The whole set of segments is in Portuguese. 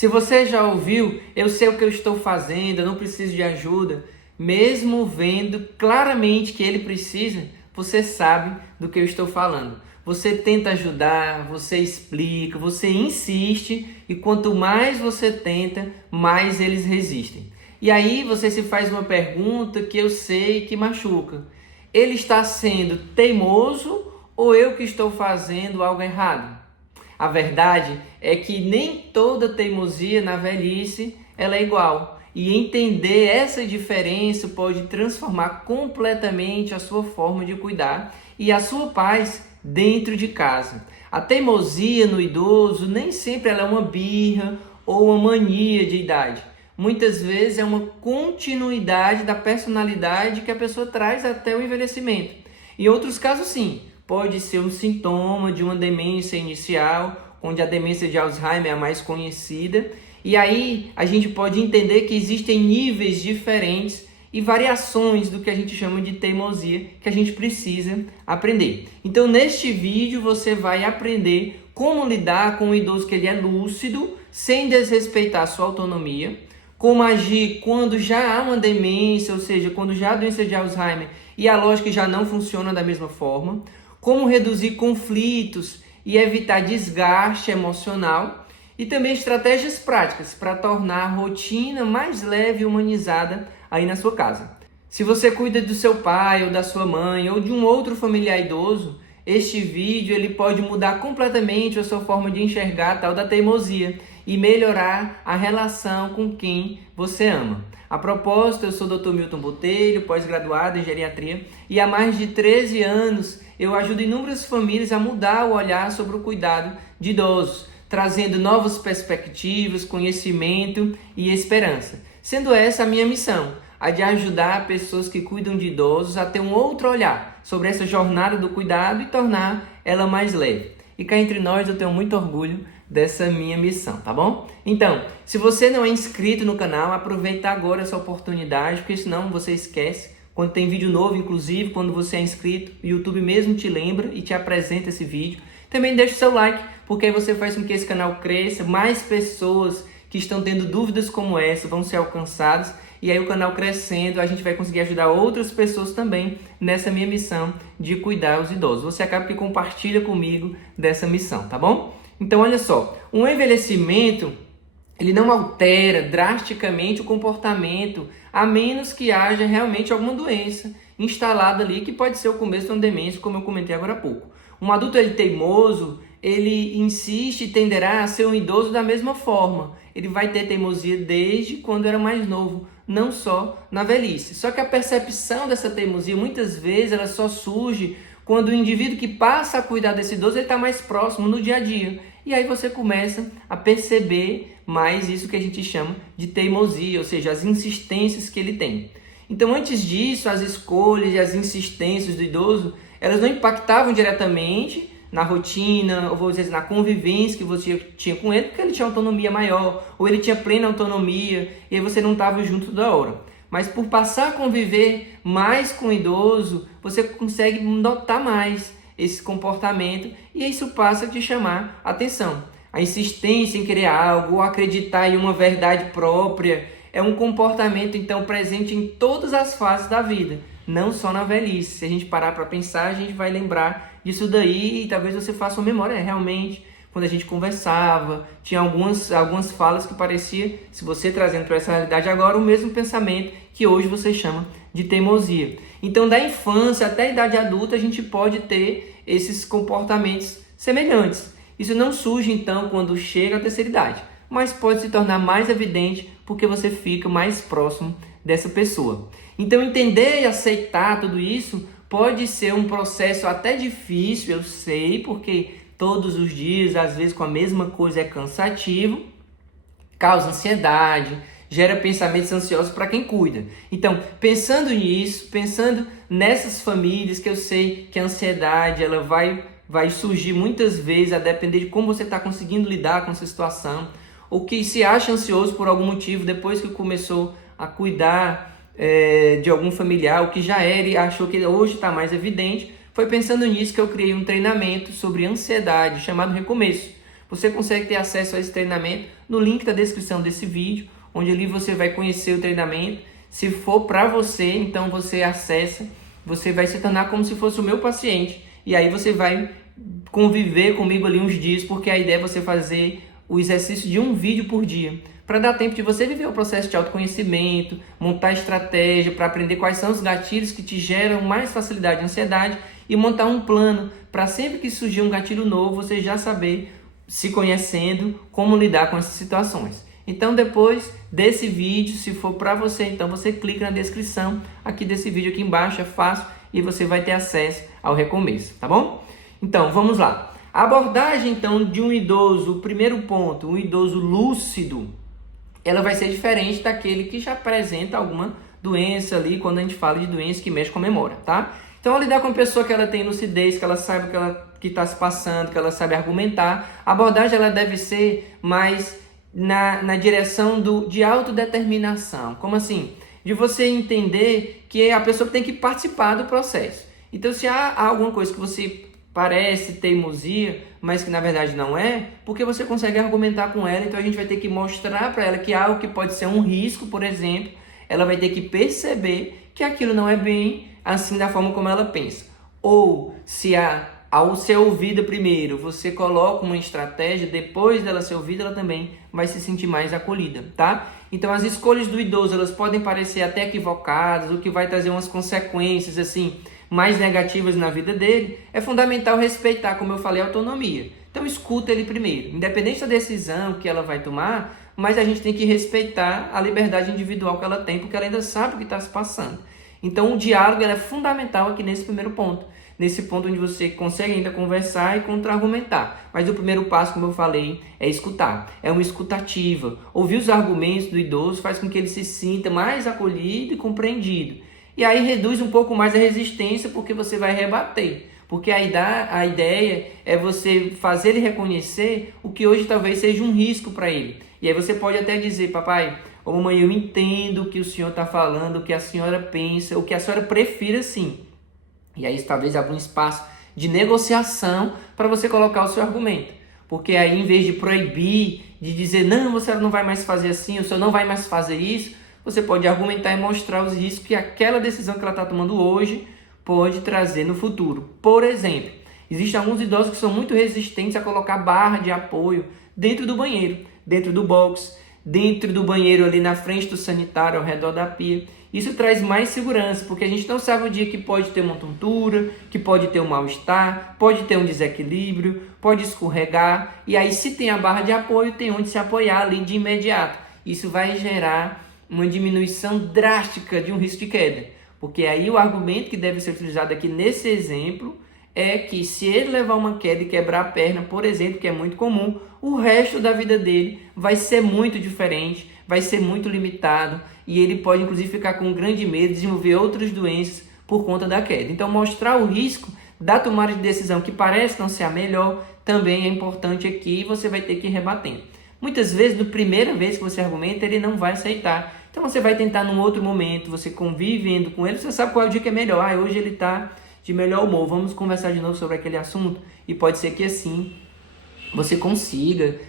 Se você já ouviu, eu sei o que eu estou fazendo, eu não preciso de ajuda, mesmo vendo claramente que ele precisa, você sabe do que eu estou falando. Você tenta ajudar, você explica, você insiste e quanto mais você tenta, mais eles resistem. E aí você se faz uma pergunta que eu sei que machuca. Ele está sendo teimoso ou eu que estou fazendo algo errado? A verdade é que nem toda teimosia na velhice ela é igual. E entender essa diferença pode transformar completamente a sua forma de cuidar e a sua paz dentro de casa. A teimosia no idoso nem sempre ela é uma birra ou uma mania de idade. Muitas vezes é uma continuidade da personalidade que a pessoa traz até o envelhecimento. Em outros casos, sim, pode ser um sintoma de uma demência inicial, onde a demência de Alzheimer é a mais conhecida. E aí a gente pode entender que existem níveis diferentes e variações do que a gente chama de teimosia que a gente precisa aprender. Então, neste vídeo você vai aprender como lidar com um idoso que ele é lúcido, sem desrespeitar a sua autonomia, como agir quando já há uma demência, ou seja, quando já há a doença de Alzheimer e a lógica já não funciona da mesma forma, como reduzir conflitos e evitar desgaste emocional e também estratégias práticas para tornar a rotina mais leve e humanizada aí na sua casa. Se você cuida do seu pai ou da sua mãe ou de um outro familiar idoso, este vídeo ele pode mudar completamente a sua forma de enxergar a tal da teimosia e melhorar a relação com quem você ama. A propósito, eu sou o Dr. Milton Botelho, pós-graduado em geriatria, e há mais de 13 anos eu ajudo inúmeras famílias a mudar o olhar sobre o cuidado de idosos, trazendo novas perspectivas, conhecimento e esperança. Sendo essa a minha missão, a de ajudar pessoas que cuidam de idosos a ter um outro olhar sobre essa jornada do cuidado e tornar ela mais leve. E cá entre nós eu tenho muito orgulho dessa minha missão, tá bom? Então, se você não é inscrito no canal, aproveita agora essa oportunidade, porque senão você esquece. Quando tem vídeo novo, inclusive, quando você é inscrito, o YouTube mesmo te lembra e te apresenta esse vídeo. Também deixa o seu like, porque aí você faz com que esse canal cresça, mais pessoas que estão tendo dúvidas como essa vão ser alcançadas, e aí o canal crescendo, a gente vai conseguir ajudar outras pessoas também nessa minha missão de cuidar os idosos. Você acaba que compartilha comigo dessa missão, tá bom? Então, olha só, um envelhecimento, ele não altera drasticamente o comportamento, a menos que haja realmente alguma doença instalada ali, que pode ser o começo de uma demência, como eu comentei agora há pouco. Um adulto teimoso, ele insiste e tenderá a ser um idoso da mesma forma. Ele vai ter teimosia desde quando era mais novo, não só na velhice. Só que a percepção dessa teimosia, muitas vezes, ela só surge quando o indivíduo que passa a cuidar desse idoso está mais próximo no dia a dia. E aí você começa a perceber mais isso que a gente chama de teimosia, ou seja, as insistências que ele tem. Então, antes disso, as escolhas e as insistências do idoso, elas não impactavam diretamente na rotina, ou vou dizer, na convivência que você tinha com ele, porque ele tinha autonomia maior, ou ele tinha plena autonomia, e aí você não estava junto toda hora. Mas por passar a conviver mais com o idoso, você consegue notar mais esse comportamento, e isso passa a te chamar a atenção. A insistência em querer algo, ou acreditar em uma verdade própria, é um comportamento, então, presente em todas as fases da vida, não só na velhice. Se a gente parar para pensar, a gente vai lembrar disso daí e talvez você faça uma memória. Realmente, quando a gente conversava, tinha algumas falas que parecia, se você trazendo para essa realidade agora, o mesmo pensamento que hoje você chama de teimosia. Então, da infância até a idade adulta, a gente pode ter esses comportamentos semelhantes. Isso não surge, então, quando chega à terceira idade, mas pode se tornar mais evidente porque você fica mais próximo dessa pessoa. Então, entender e aceitar tudo isso pode ser um processo até difícil, eu sei, porque todos os dias, às vezes com a mesma coisa, é cansativo, causa ansiedade, gera pensamentos ansiosos para quem cuida. Então, pensando nisso, pensando nessas famílias que eu sei que a ansiedade ela vai surgir muitas vezes a depender de como você está conseguindo lidar com essa situação, ou que se acha ansioso por algum motivo depois que começou a cuidar de algum familiar, o que já era e achou que hoje está mais evidente. Foi pensando nisso que eu criei um treinamento sobre ansiedade chamado Recomeço, Você consegue ter acesso a esse treinamento no link da descrição desse vídeo, onde ali você vai conhecer o treinamento. Se for para você, então você acessa, você vai se tornar como se fosse o meu paciente. E aí você vai conviver comigo ali uns dias, porque a ideia é você fazer o exercício de um vídeo por dia, para dar tempo de você viver o processo de autoconhecimento, montar estratégia para aprender quais são os gatilhos que te geram mais facilidade e ansiedade e montar um plano para sempre que surgir um gatilho novo, você já saber, se conhecendo, como lidar com essas situações. Então depois desse vídeo, se for para você, então você clica na descrição aqui desse vídeo aqui embaixo, é fácil e você vai ter acesso ao recomeço, tá bom? Então vamos lá. A abordagem então de um idoso, o primeiro ponto, um idoso lúcido, ela vai ser diferente daquele que já apresenta alguma doença ali, quando a gente fala de doença que mexe com a memória, tá? Então, ao lidar com uma pessoa que ela tem lucidez, que ela sabe o que está se passando, que ela sabe argumentar, a abordagem ela deve ser mais na direção de autodeterminação. Como assim? De você entender que a pessoa tem que participar do processo. Então, se há alguma coisa que você parece teimosia, mas que na verdade não é, porque você consegue argumentar com ela, então a gente vai ter que mostrar para ela que algo que pode ser um risco, por exemplo, ela vai ter que perceber que aquilo não é bem assim da forma como ela pensa. Ou se ao ser ouvida primeiro, você coloca uma estratégia, depois dela ser ouvida, ela também vai se sentir mais acolhida, tá? Então as escolhas do idoso, elas podem parecer até equivocadas, o que vai trazer umas consequências assim mais negativas na vida dele. É fundamental respeitar, como eu falei, a autonomia. Então escuta ele primeiro, independente da decisão que ela vai tomar, mas a gente tem que respeitar a liberdade individual que ela tem, porque ela ainda sabe o que está se passando. Então o diálogo é fundamental aqui nesse primeiro ponto, nesse ponto onde você consegue ainda conversar e contra-argumentar. Mas o primeiro passo, como eu falei, é escutar. É uma escutativa. Ouvir os argumentos do idoso faz com que ele se sinta mais acolhido e compreendido. E aí reduz um pouco mais a resistência, porque você vai rebater. Porque a ideia é você fazer ele reconhecer o que hoje talvez seja um risco para ele. E aí você pode até dizer: papai, ou mamãe, eu entendo o que o senhor está falando, o que a senhora pensa, o que a senhora prefira sim. E aí talvez abra um espaço de negociação para você colocar o seu argumento. Porque aí, em vez de proibir, de dizer: não, você não vai mais fazer assim, o senhor não vai mais fazer isso, você pode argumentar e mostrar os riscos que aquela decisão que ela está tomando hoje pode trazer no futuro. Por exemplo, existem alguns idosos que são muito resistentes a colocar barra de apoio dentro do banheiro, dentro do box, dentro do banheiro ali na frente do sanitário, ao redor da pia. Isso traz mais segurança, porque a gente não sabe o dia que pode ter uma tontura, que pode ter um mal-estar, pode ter um desequilíbrio, pode escorregar. E aí, se tem a barra de apoio, tem onde se apoiar ali de imediato. Isso vai gerar uma diminuição drástica de um risco de queda. Porque aí o argumento que deve ser utilizado aqui nesse exemplo é que se ele levar uma queda e quebrar a perna, por exemplo, que é muito comum, o resto da vida dele vai ser muito diferente, vai ser muito limitado e ele pode inclusive ficar com um grande medo de desenvolver outras doenças por conta da queda. Então mostrar o risco da tomada de decisão que parece não ser a melhor também é importante aqui e você vai ter que ir rebatendo. Muitas vezes, na primeira vez que você argumenta, ele não vai aceitar. Então você vai tentar num outro momento, você convivendo com ele, você sabe qual é o dia que é melhor. Hoje ele está de melhor humor, vamos conversar de novo sobre aquele assunto. E pode ser que assim você consiga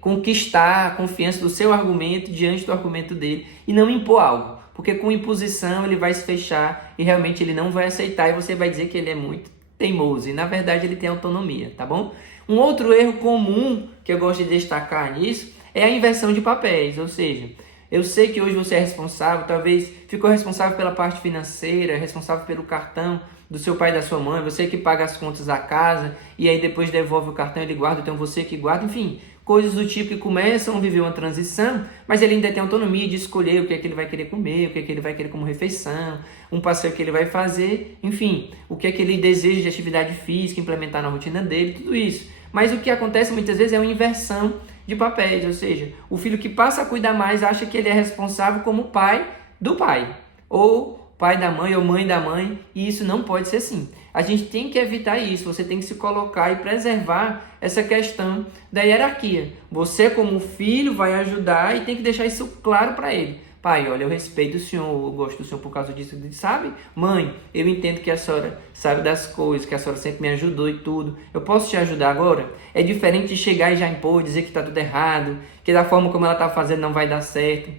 conquistar a confiança do seu argumento diante do argumento dele e não impor algo. Porque com imposição ele vai se fechar e realmente ele não vai aceitar e você vai dizer que ele é muito teimoso. E na verdade ele tem autonomia, tá bom? Um outro erro comum que eu gosto de destacar nisso é a inversão de papéis, ou seja, eu sei que hoje você é responsável, talvez ficou responsável pela parte financeira, responsável pelo cartão do seu pai e da sua mãe, você que paga as contas da casa e aí depois devolve o cartão e ele guarda, então você que guarda, enfim, coisas do tipo que começam a viver uma transição, mas ele ainda tem autonomia de escolher o que é que ele vai querer comer, o que é que ele vai querer como refeição, um passeio que ele vai fazer, enfim, o que é que ele deseja de atividade física, implementar na rotina dele, tudo isso. Mas o que acontece muitas vezes é uma inversão de papéis, ou seja, o filho que passa a cuidar mais acha que ele é responsável como pai do pai, ou pai da mãe ou mãe da mãe, e isso não pode ser assim. A gente tem que evitar isso, você tem que se colocar e preservar essa questão da hierarquia. Você como filho vai ajudar e tem que deixar isso claro para ele, pai, olha, eu respeito o senhor, eu gosto do senhor por causa disso, sabe? Mãe, eu entendo que a senhora sabe das coisas, que a senhora sempre me ajudou e tudo. Eu posso te ajudar agora? É diferente de chegar e já impor, dizer que está tudo errado, que da forma como ela está fazendo não vai dar certo,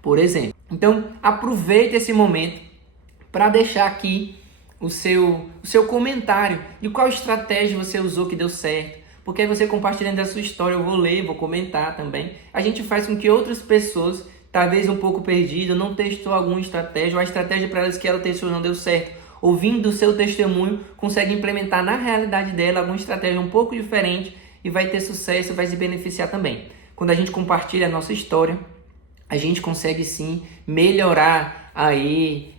por exemplo. Então, aproveite esse momento para deixar aqui o seu comentário de qual estratégia você usou que deu certo. Porque aí você compartilhando a sua história, eu vou ler, vou comentar também. A gente faz com que outras pessoas, talvez um pouco perdidas, não testou alguma estratégia, ou a estratégia para elas que ela testou não deu certo, ouvindo o seu testemunho, consegue implementar na realidade dela alguma estratégia um pouco diferente e vai ter sucesso, vai se beneficiar também. Quando a gente compartilha a nossa história, a gente consegue sim melhorar aí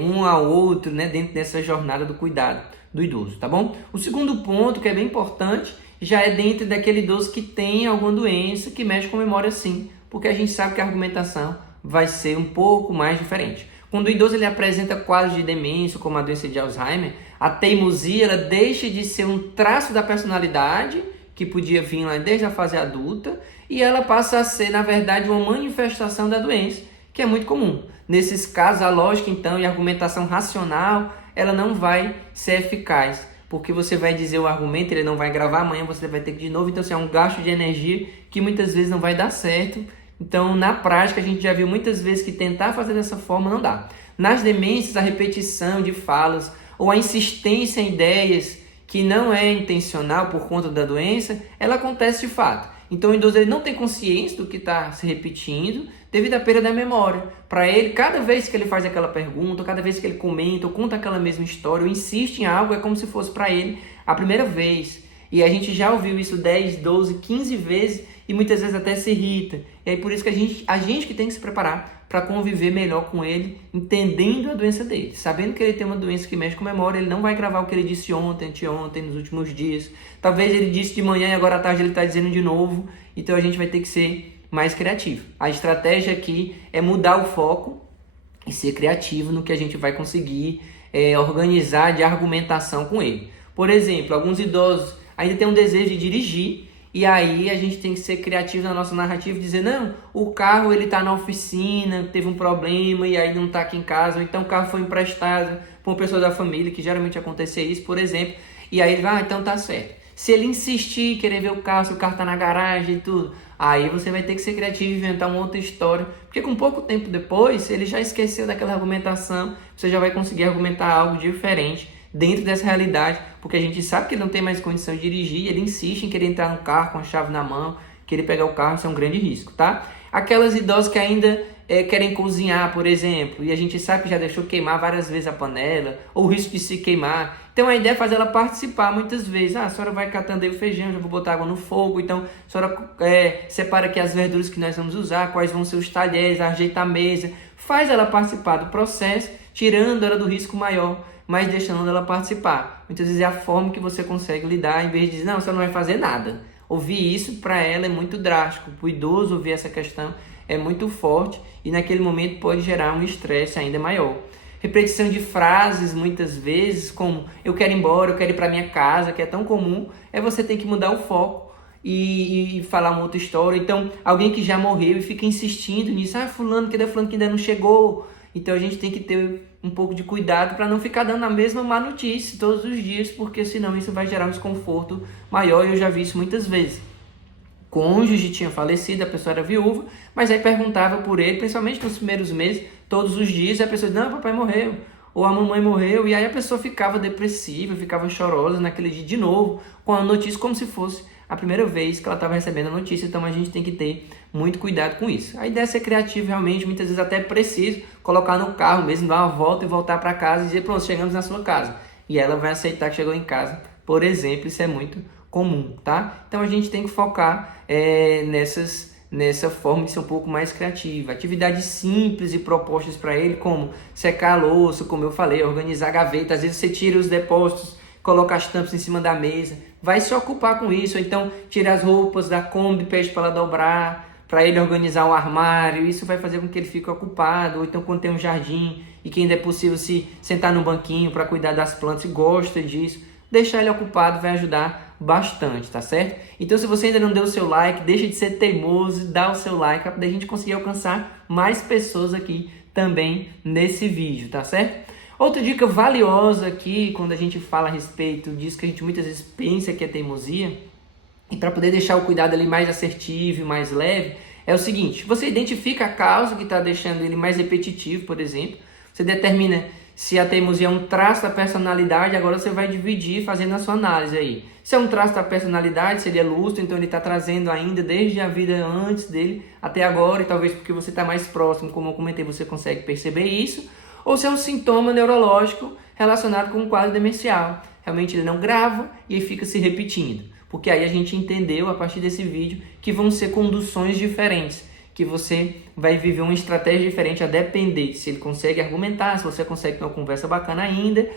um ao outro, né, dentro dessa jornada do cuidado do idoso, tá bom? O segundo ponto, que é bem importante, já é dentro daquele idoso que tem alguma doença que mexe com a memória sim, porque a gente sabe que a argumentação vai ser um pouco mais diferente. Quando o idoso ele apresenta quadros de demência, como a doença de Alzheimer, a teimosia ela deixa de ser um traço da personalidade, que podia vir lá desde a fase adulta, e ela passa a ser, na verdade, uma manifestação da doença, que é muito comum. Nesses casos, a lógica, então, e a argumentação racional, ela não vai ser eficaz, porque você vai dizer o argumento, ele não vai gravar, amanhã você vai ter que de novo, então é um gasto de energia que muitas vezes não vai dar certo. Então, na prática, a gente já viu muitas vezes que tentar fazer dessa forma não dá. Nas demências, a repetição de falas ou a insistência em ideias que não é intencional por conta da doença, ela acontece de fato. Então, o idoso ele não tem consciência do que está se repetindo devido à perda da memória. Para ele, cada vez que ele faz aquela pergunta, cada vez que ele comenta ou conta aquela mesma história ou insiste em algo, é como se fosse para ele a primeira vez. E a gente já ouviu isso 10, 12, 15 vezes e muitas vezes até se irrita. E aí por isso que a gente que tem que se preparar para conviver melhor com ele, entendendo a doença dele. Sabendo que ele tem uma doença que mexe com a memória, ele não vai gravar o que ele disse ontem, anteontem, nos últimos dias. Talvez ele disse de manhã e agora à tarde ele está dizendo de novo. Então a gente vai ter que ser mais criativo. A estratégia aqui é mudar o foco e ser criativo no que a gente vai conseguir organizar de argumentação com ele. Por exemplo, alguns idosos ainda têm um desejo de dirigir, e aí a gente tem que ser criativo na nossa narrativa e dizer, não, o carro ele está na oficina, teve um problema e aí não está aqui em casa, ou então o carro foi emprestado para uma pessoa da família, que geralmente acontecia isso, por exemplo, e aí ele vai, então tá certo. Se ele insistir, querer ver o carro, se o carro está na garagem e tudo, aí você vai ter que ser criativo e inventar uma outra história, porque com pouco tempo depois, ele já esqueceu daquela argumentação, você já vai conseguir argumentar algo diferente dentro dessa realidade, porque a gente sabe que ele não tem mais condição de dirigir, ele insiste em querer entrar no carro com a chave na mão, querer pegar o carro, isso é um grande risco, tá? Aquelas idosas que ainda querem cozinhar, por exemplo, e a gente sabe que já deixou queimar várias vezes a panela, ou o risco de se queimar. Então a ideia é fazer ela participar muitas vezes. A senhora vai catando aí o feijão, já vou botar água no fogo, então a senhora separa aqui as verduras que nós vamos usar, quais vão ser os talheres, ajeita a mesa, faz ela participar do processo, tirando ela do risco maior, mas deixando ela participar. Muitas vezes é a forma que você consegue lidar, em vez de dizer, não, você não vai fazer nada. Ouvir isso para ela é muito drástico, para o idoso ouvir essa questão é muito forte e naquele momento pode gerar um estresse ainda maior. Repetição de frases, muitas vezes, como eu quero ir embora, eu quero ir para minha casa, que é tão comum, você tem que mudar o foco e falar uma outra história. Então, alguém que já morreu e fica insistindo nisso, fulano, cadê fulano que ainda não chegou? Então, a gente tem que ter um pouco de cuidado para não ficar dando a mesma má notícia todos os dias, porque senão isso vai gerar um desconforto maior, e eu já vi isso muitas vezes. O cônjuge tinha falecido, a pessoa era viúva, mas aí perguntava por ele, principalmente nos primeiros meses, todos os dias, e a pessoa dizia, não, papai morreu, ou a mamãe morreu, e aí a pessoa ficava depressiva, ficava chorosa naquele dia de novo, com a notícia como se fosse a primeira vez que ela estava recebendo a notícia. Então a gente tem que ter muito cuidado com isso. A ideia é ser criativo realmente, muitas vezes até preciso colocar no carro mesmo, dar uma volta e voltar para casa e dizer, pronto, chegamos na sua casa. E ela vai aceitar que chegou em casa, por exemplo, isso é muito comum, tá? Então a gente tem que focar nessa forma de ser um pouco mais criativa. Atividades simples e propostas para ele, como secar a louça, como eu falei, organizar a gaveta. Às vezes você tira os depósitos, coloca as tampas em cima da mesa, vai se ocupar com isso. Ou então tira as roupas da Kombi, pede para ela dobrar, para ele organizar o armário. Isso vai fazer com que ele fique ocupado. Ou então quando tem um jardim e que ainda é possível se sentar no banquinho para cuidar das plantas e gosta disso, deixar ele ocupado vai ajudar bastante, tá certo? Então, se você ainda não deu o seu like, deixa de ser teimoso, dá o seu like para poder a gente conseguir alcançar mais pessoas aqui também nesse vídeo, tá certo? Outra dica valiosa aqui, quando a gente fala a respeito disso que a gente muitas vezes pensa que é teimosia, e para poder deixar o cuidado ali mais assertivo e mais leve, é o seguinte: você identifica a causa que está deixando ele mais repetitivo, por exemplo, você determina se a teimosia é um traço da personalidade, agora você vai dividir fazendo a sua análise aí. Se é um traço da personalidade, se ele é lúcido, então ele está trazendo ainda desde a vida antes dele até agora, e talvez porque você está mais próximo, como eu comentei, você consegue perceber isso. Ou se é um sintoma neurológico relacionado com um quadro demencial. Realmente ele não grava e fica se repetindo. Porque aí a gente entendeu a partir desse vídeo que vão ser conduções diferentes, que você vai viver uma estratégia diferente a depender se ele consegue argumentar, se você consegue ter uma conversa bacana ainda,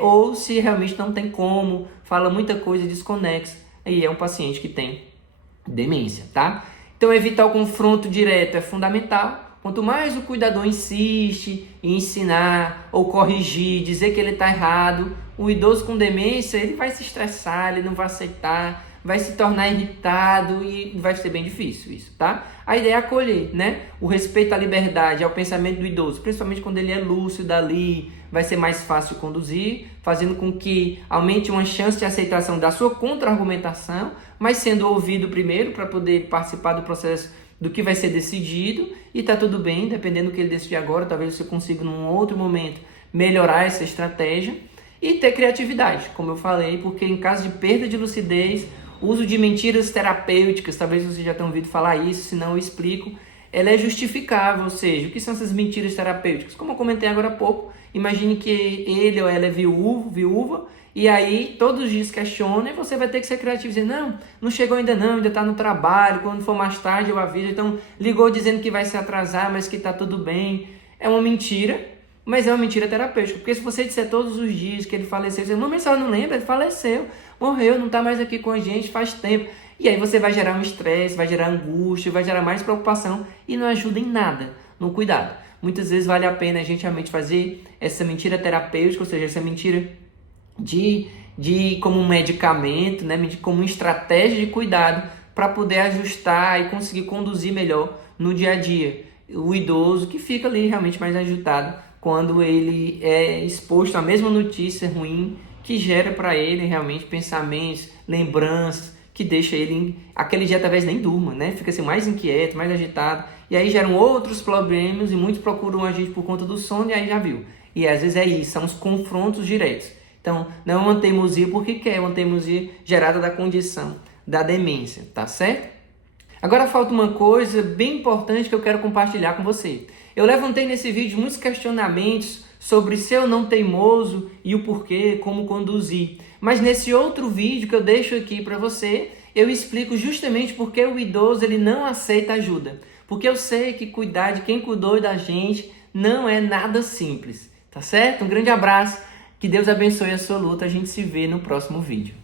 ou se realmente não tem como, fala muita coisa desconexa e é um paciente que tem demência, tá? Então evitar o confronto direto é fundamental. Quanto mais o cuidador insiste em ensinar ou corrigir, dizer que ele está errado, o idoso com demência ele vai se estressar, ele não vai aceitar, vai se tornar irritado e vai ser bem difícil isso, tá? A ideia é acolher, né? O respeito à liberdade, ao pensamento do idoso, principalmente quando ele é lúcido ali, vai ser mais fácil conduzir, fazendo com que aumente uma chance de aceitação da sua contra-argumentação, mas sendo ouvido primeiro para poder participar do processo do que vai ser decidido, e tá tudo bem, dependendo do que ele decidir agora, talvez você consiga num outro momento melhorar essa estratégia, e ter criatividade, como eu falei, porque em caso de perda de lucidez, uso de mentiras terapêuticas, talvez você já tenha ouvido falar isso, se não eu explico, ela é justificável, ou seja, o que são essas mentiras terapêuticas? Como eu comentei agora há pouco, imagine que ele ou ela é viúva, e aí todos os dias questiona e você vai ter que ser criativo e dizer, não chegou ainda não, ainda está no trabalho, quando for mais tarde eu aviso, então ligou dizendo que vai se atrasar, mas que está tudo bem. É uma mentira, mas é uma mentira terapêutica, porque se você disser todos os dias que ele faleceu, você diz, mas você não lembra, ele faleceu, morreu, não está mais aqui com a gente faz tempo. E aí você vai gerar um estresse, vai gerar angústia, vai gerar mais preocupação e não ajuda em nada no cuidado. Muitas vezes vale a pena a gente realmente fazer essa mentira terapêutica, ou seja, essa mentira como um medicamento, né, como uma estratégia de cuidado para poder ajustar e conseguir conduzir melhor no dia a dia. O idoso que fica ali realmente mais agitado quando ele é exposto à mesma notícia ruim que gera para ele realmente pensamentos, lembranças, que deixa ele, aquele dia talvez nem durma, né? Fica assim mais inquieto, mais agitado, e aí geram outros problemas e muitos procuram a gente por conta do sono e aí já viu. E às vezes é isso, são os confrontos diretos. Então, não é uma teimosia porque quer, é uma teimosia gerada da condição da demência, tá certo? Agora falta uma coisa bem importante que eu quero compartilhar com você. Eu levantei nesse vídeo muitos questionamentos sobre ser ou não teimoso e o porquê, como conduzir. Mas nesse outro vídeo que eu deixo aqui para você, eu explico justamente porque o idoso ele não aceita ajuda. Porque eu sei que cuidar de quem cuidou da gente não é nada simples, tá certo? Um grande abraço. Que Deus abençoe a sua luta. A gente se vê no próximo vídeo.